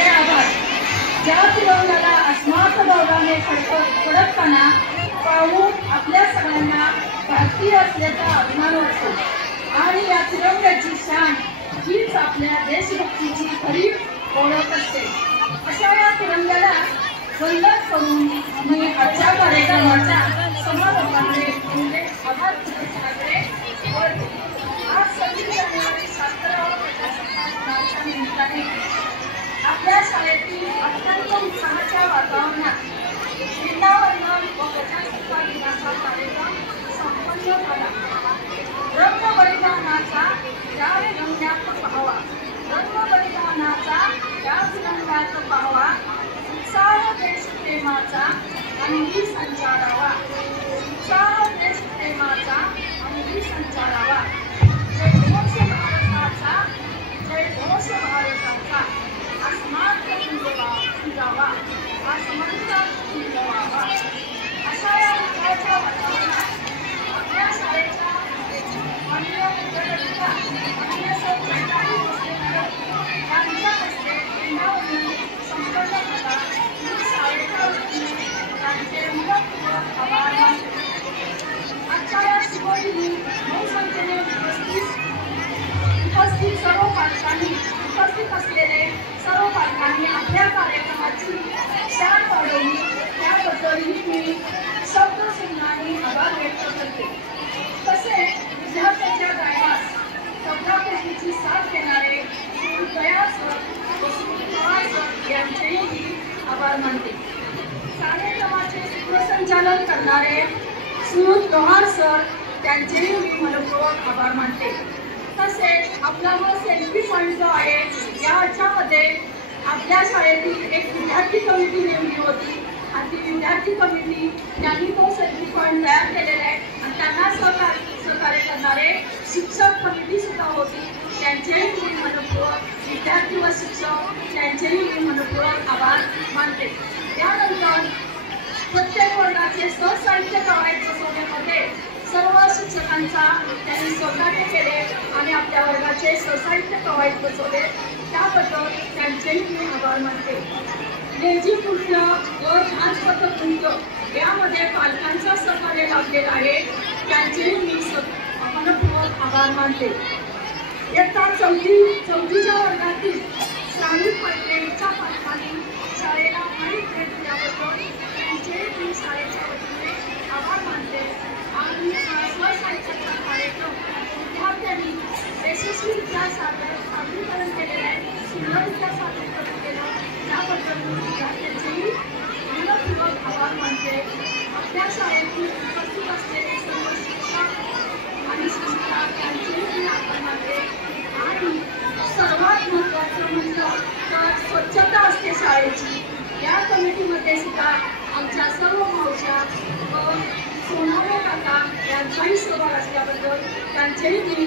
तुझे आभार. ज्या तिरंगाला अस्मात गौरवाने फडकताना पाहून आपल्या सगळ्यांना भारतीय असल्याचा अभिमान वाटतो आणि या तिरंग्याची शान हीच आपल्या देशभक्तीची खरी ओळख असते. अशा या तिरंग्याला वंदन करून मी आजच्या कार्यक्रमाच्या समारोपाकडे म्हणजे आभार प्रदर्शनाकडे वळतो. आज 26 जानेवारी 17व्या प्रजासत्ताक दिनाच्या निमित्ताने आपल्या शाळेतील अत्यंत उत्साहाच्या वातावरणात झेंडावंदन व प्रजासत्ताक दिनाचा कार्यक्रम संपन्न झाला. रंग बलिदानाचा त्याग रंगात पाहावा, रंग बलिदानाचा त्याग रंगात पाहावा, उत्साह देशप्रेमाचा अंगी संचारावा, उत्साह देशप्रेमाचा अंगी संचारावा. जय घोष भारताचा, जय घोष भारताचा, आसमात गुंजावा, आसमानात गुंजावा. अशा या उत्साहाच्या वातावरणात आपल्या शाळेच्या अन्य विद्यार्थ्यांना अन्य सहकारी यांच्या हस्ते झेंडावंदन संपन्न झाला. मी शाळेच्या वतीने त्यांचे मनपूर्वक आभार मानते. आजच्या या शुभदिनी बहुसंख्येने उपस्थित सर्व पालकांनी उपस्थित असलेले सर्व पालकांनी आपल्या कार्यक्रमाची शान वाढवली त्याबद्दलही मी शब्दशून्याने आभार व्यक्त करते. तसे विद्यार्थ्यांच्या गायनास शब्दापेक्षेची साथ देणारे दया सर व पवार सर यांचेही मी आभार मानते. कार्यक्रमाचे सूत्रसंचालन करणारे सुनील लोहार सर त्यांचेही मी मनपूर्वक आभार मानते. तसेच आपला जो सेल्फी पॉईंट जो आहे याच्यामध्ये आपल्या शाळेतील एक विद्यार्थी कमिटी नेमली होती आणि ती विद्यार्थी कमिटी त्यांनी तो सेल्फी पॉईंट तयार केलेला आहे आणि त्यांना सहकार्य करणारे शिक्षक कमिटी सुद्धा होती. त्यांचेही मी मनपूर्वक विद्यार्थी व शिक्षक त्यांचेही मी मनपूर्वक आभार मानते. त्यानंतर प्रत्येक वर्गाचे सहसाहित्य कवायत बसवण्यामध्ये सर्व शिक्षकांचा त्यांनी सहकार्य केले आणि आपल्या वर्गाचे सहसाहित्य कवायत बसवले त्याबद्दल त्यांचेही मी आभार मानते. लेझिम नृत्य व ध्यानपथक नृत्य यामध्ये पालकांचा सहकार्य लाभलेला आहे त्यांचेही मी मनपूर्वक आभार मानते. इयत्ता चौथीच्या वर्गातील श्रावणी पटेलच्या पालकांनी शाळेला माहीत भेट दिल्याबद्दल त्यांचेही मी शाळेच्या वतीने आभार मानते. आणि स्वसाहित्याचा कार्यक्रम विद्यार्थ्यांनी यशस्वीरित्या सादरीकरण केलेलं आहे, सुंदररित्या सादरीकरण केलं त्याबद्दल मी विद्यार्थ्यांचेही मनपूर्वक आभार मानते. आपल्या शाळेतून उपस्थित असलेले सर्व शिक्षक आणि शिक्षिका त्यांचेही मी आभार मानते. आणि सर्वात महत्त्वाचं म्हटलं तर स्वच्छता असते शाळेची. या कमिटीमध्ये सुद्धा आमच्या सर्व मावश्या व सोनावे काका यांचाही सहभाग असल्याबद्दल त्यांचेही मी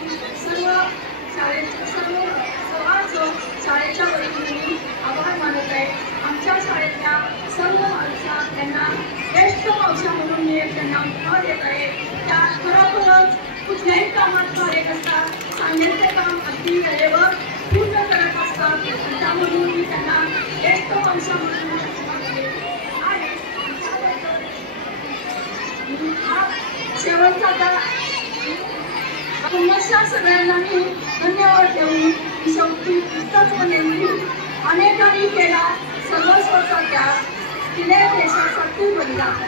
सर्वांचं शाळेच्या वतीने आभार मानत आहे. आमच्या शाळेतल्या सर्व मावश्या त्यांना ज्येष्ठ मावश्या म्हणून मी त्यांना नाव देत आहे. त्या खरोखरच कुठल्याही कामात कार्यरत असतात, सांगेल ते काम अगदी वेळेवर पूर्ण करत असतात. त्यामधून मी त्यांना ज्येष्ठ मावश्या म्हणून शेवटचा पुनश्च सगळ्यांना मी धन्यवाद देऊन शेवटी इतकंच म्हणेन की अनेकांनी केला सर्वस्वाचा त्याग, दिले देशासाठी बलिदान.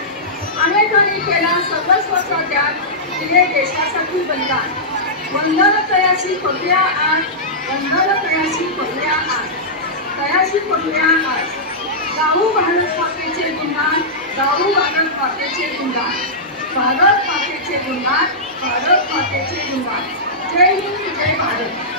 अनेकांनी केला सर्वस्वाचा त्याग, दिले देशासाठी बलिदान. वंदन तयाशी करूया आज, वंदन तयाशी करूया आज, तयाशी करूया आज. गाऊ भारत मातेचे गुणगान, गाऊ भारत मातेचे गुणगान, भारत मातेचे गुणगान, भारत मातेचे गुणगान. जय हिंद, जय भारत.